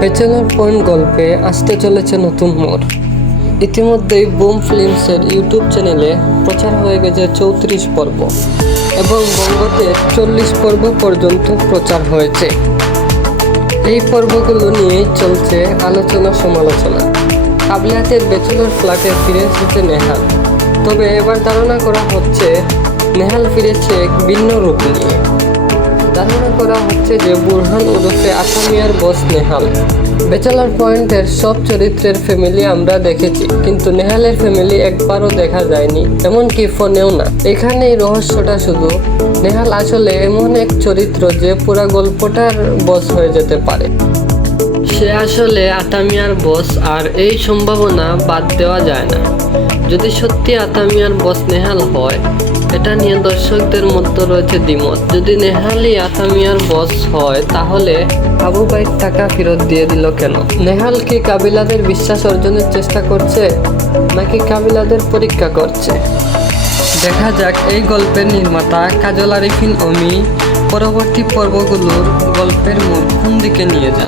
Bachelor point গল্পে আসতে চলেছে নতুন মোড়। ইতিমধ্যেই বুম ফিল্মসের ইউটিউব চ্যানেলে প্রচার হয়ে গেছে 34 পর্ব এবং বঙ্গতে 40 পর্ব পর্যন্ত প্রচার হয়েছে। এই পর্বগুলো নিয়েই চলছে আলোচনা সমালোচনা। কাবলিয়াতের ব্যাচেলর ফ্ল্যাটে ফিরে এসেছে নেহাল, তবে এবার ধারণা করা হচ্ছে নেহাল ফিরেছে এক ভিন্ন রূপ নিয়ে। ধারণা করা হচ্ছে যে বুরহান ওরফে আসামিয়ার বস নেহাল। ব্যাচেলর পয়েন্টের সব চরিত্রের ফ্যামিলি আমরা দেখেছি, কিন্তু নেহালের ফ্যামিলি একবারও দেখা যায়নি, এমনকি ফোনেও না। এখানেই রহস্যটা শুধু নেহাল আসলে এমন এক চরিত্র যে পুরা গল্পটার বস হয়ে যেতে পারে। সে আসলে আতামিয়ার বস, আর এই সম্ভাবনা বাদ দেওয়া যায় না। যদি সত্যি আতামিয়ার বস নেহাল হয়, এটা নিয়ে দর্শকদের মধ্যে রয়েছে দ্বিমত। যদি নেহালই আতামিয়ার বস হয়, তাহলে আবু ভাইয়ের টাকা ফেরত দিয়ে দিল কেন? নেহাল কি কাবিলাদের বিশ্বাস অর্জনের চেষ্টা করছে, নাকি কাবিলাদের পরীক্ষা করছে? দেখা যাক এই গল্পের নির্মাতা কাজল আরিফিন অমি পরবর্তী পর্বগুলোর গল্পের মুখ কোন দিকে নিয়ে যান।